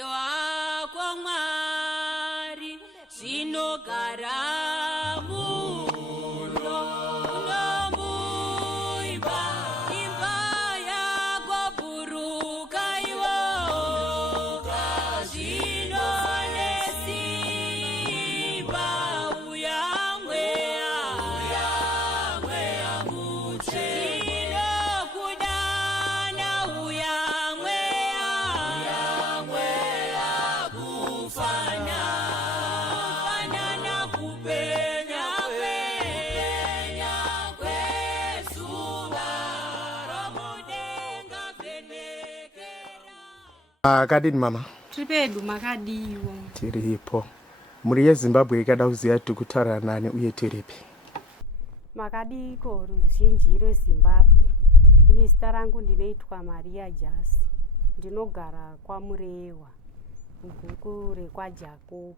wako Mwari zvinogara muno unomuimba imba yako buruka iwo zvino nesimba uyangwe amuche inokudana uyangwe kufanana kupenya kwezuva romudenga vhenekera. Akadini mama? Tiripedu makadiwo. Tiripo. Muri yeZimbabwe ikada kuziya tikutaura nani uye tiripi? Makadiko ruzhinji rweZimbabwe. Ini zita rangu ndinoitwa Maria Jasi. Ndinogara kwaMurewa, muguku rekwaJakobo.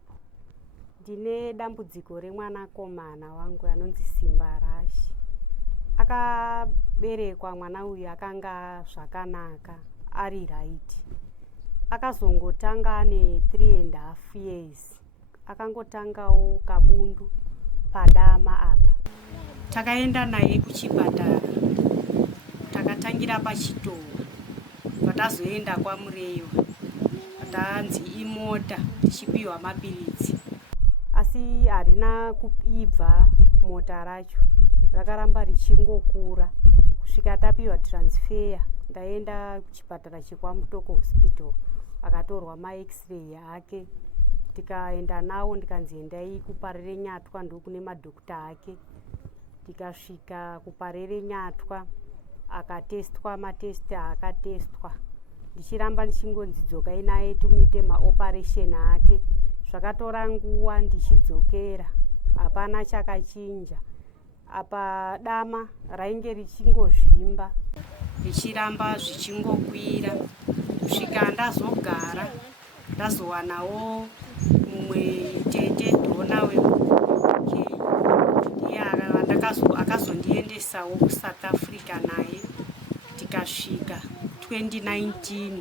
Ndine dambudziko remwanakomana wangu anonzi Simbarashi. Akaberekwa mwana uyu akanga zvakanaka ari right. Akazongotanga ne 3.5 years. Akangotangawo kabundu padama apa. Takaenda naye kuchipatara. Takatangira pachitoro. Patazoenda kwaMurewa. Patanzi imota tichipiwa mapiritsi. Asi harina kuibva mota racho. Rakaramba richingokura. Kusvika tapiwa transfer. Ndaenda kuchipatara chekwaMutoko Hospital. Akatorwa ma-x-ray yake. Tikaenda nawo ndikanzi endai kuParere Nyatwa ndokune madhokta ake. Tikasvika kuParere Nyatwa akatestwa matesti akatestwa. Ndichiramba ndichingonzi dzokai naye tumite maoperation ake. Zvakatora nguva ndichidzokera. Hapana chakachinja. Apa dama rainge richingozvimba. Richiramba zvichingokwira. Kusvika ndazogara. Ndazowanawo mumwe tete dhona weUK. Ndiye akazondiendesawo kuSouth Africa naye. Tikasvika 2019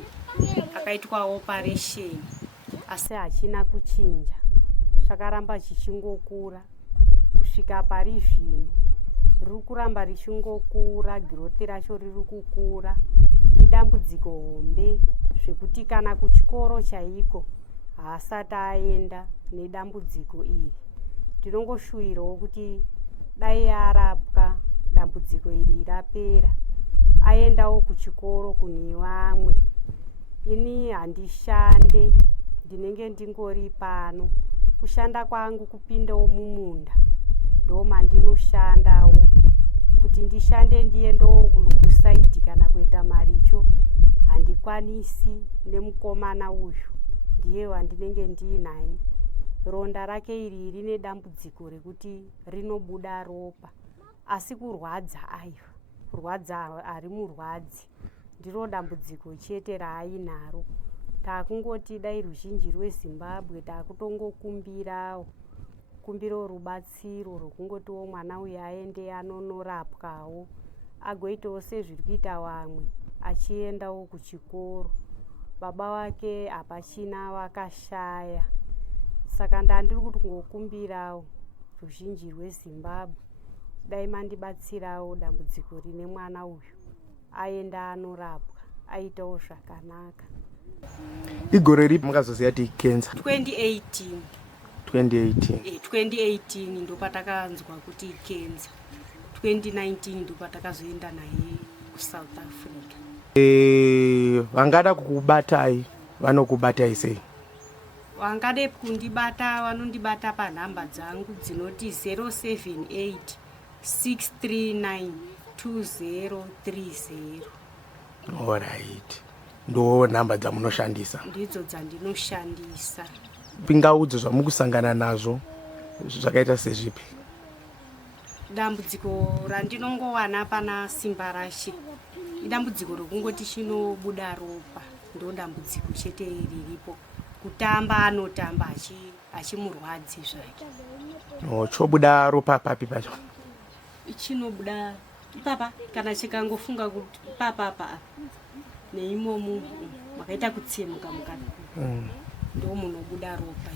akaitwa operation. Asi hachina kuchinja. Zvakaramba chichingokura. Kusvika pari zvino. Riri kuramba richingokura, growth racho riri kukura. Idambudziko hombe zvekuti kana kuchikoro chaiko haasati aenda nedambudziko iri. Ndinongoshuwirawo kuti dai arapwa dambudziko iri rapera. Aendawo kuchikoro kune vamwe. Ini handishande, ndinenge ndingori pano. Kushanda kwangu kupindawo mumunda. Ndoma ndinoshandawo. Kuti ndishande ndiendawo kusaidhi kana kuita maricho. Handikwanisi nemukomana uyu. Ndiye wandinenge ndiinaye. Ronda rake iri rine dambudziko rekuti rinobuda ropa. Asi kurwadza aiva. Kurwadza harimurwadzi. Ndiro dambudziko chete raainaro. Takungoti dai ruzhinji rweZimbabwe takutongokumbirawo. Kumbiro rubatsiro rwokungotiwo mwana uyu aende anonorapwawo. Agoitawo sezviri kuita vamwe. Achiendawo kuchikoro. Baba wake hapachina wakashaya. Saka ndandiri kuti ngokumbirawo ruzhinji rweZimbabwe. Dai mandibatsirawo dambudziko rine mwana uyu. Aenda anorapwa. Aitawo zvakanaka. Igore ripi mukazoziya kuti cancer? 2018. 2018 ndo patakanzwa kuti cancer. 2019 ndo patakazoenda naye kuSouth Africa. Vangada kukubatai vanokubatai sei? Vangade kundibata vanondibata panhamba dzangu dzinoti 078 639 2030. Alright. Ndo namba dzamunoshandisa? Ndidzo dzandinoshandisa. Pingaudzo zvamukusangana nazvo zvakaita sezvipi? Dambudziko randinongowana pana Simbarashi. Idambudziko rokungoti chinobuda ropa. Ndo dambudziko chete riripo. Kutamba anotamba achimurwadzi zvake. Chobuda ropa papi pacho? Chinobuda papa kana chikangofunga kuti papa neimomo makaita kutsemuka mukati ndo munobuda ropa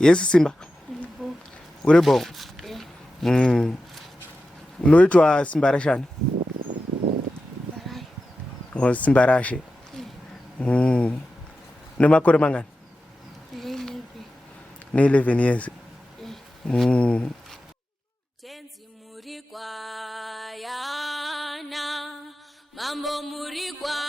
Yesu Simba. Urebo. Unoitwa Simbarashani? Oh, Simbarashe. Ni makore mangani? Ni 11 years. Tenzi muri kwa yana mambo muri kwa